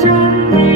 想你。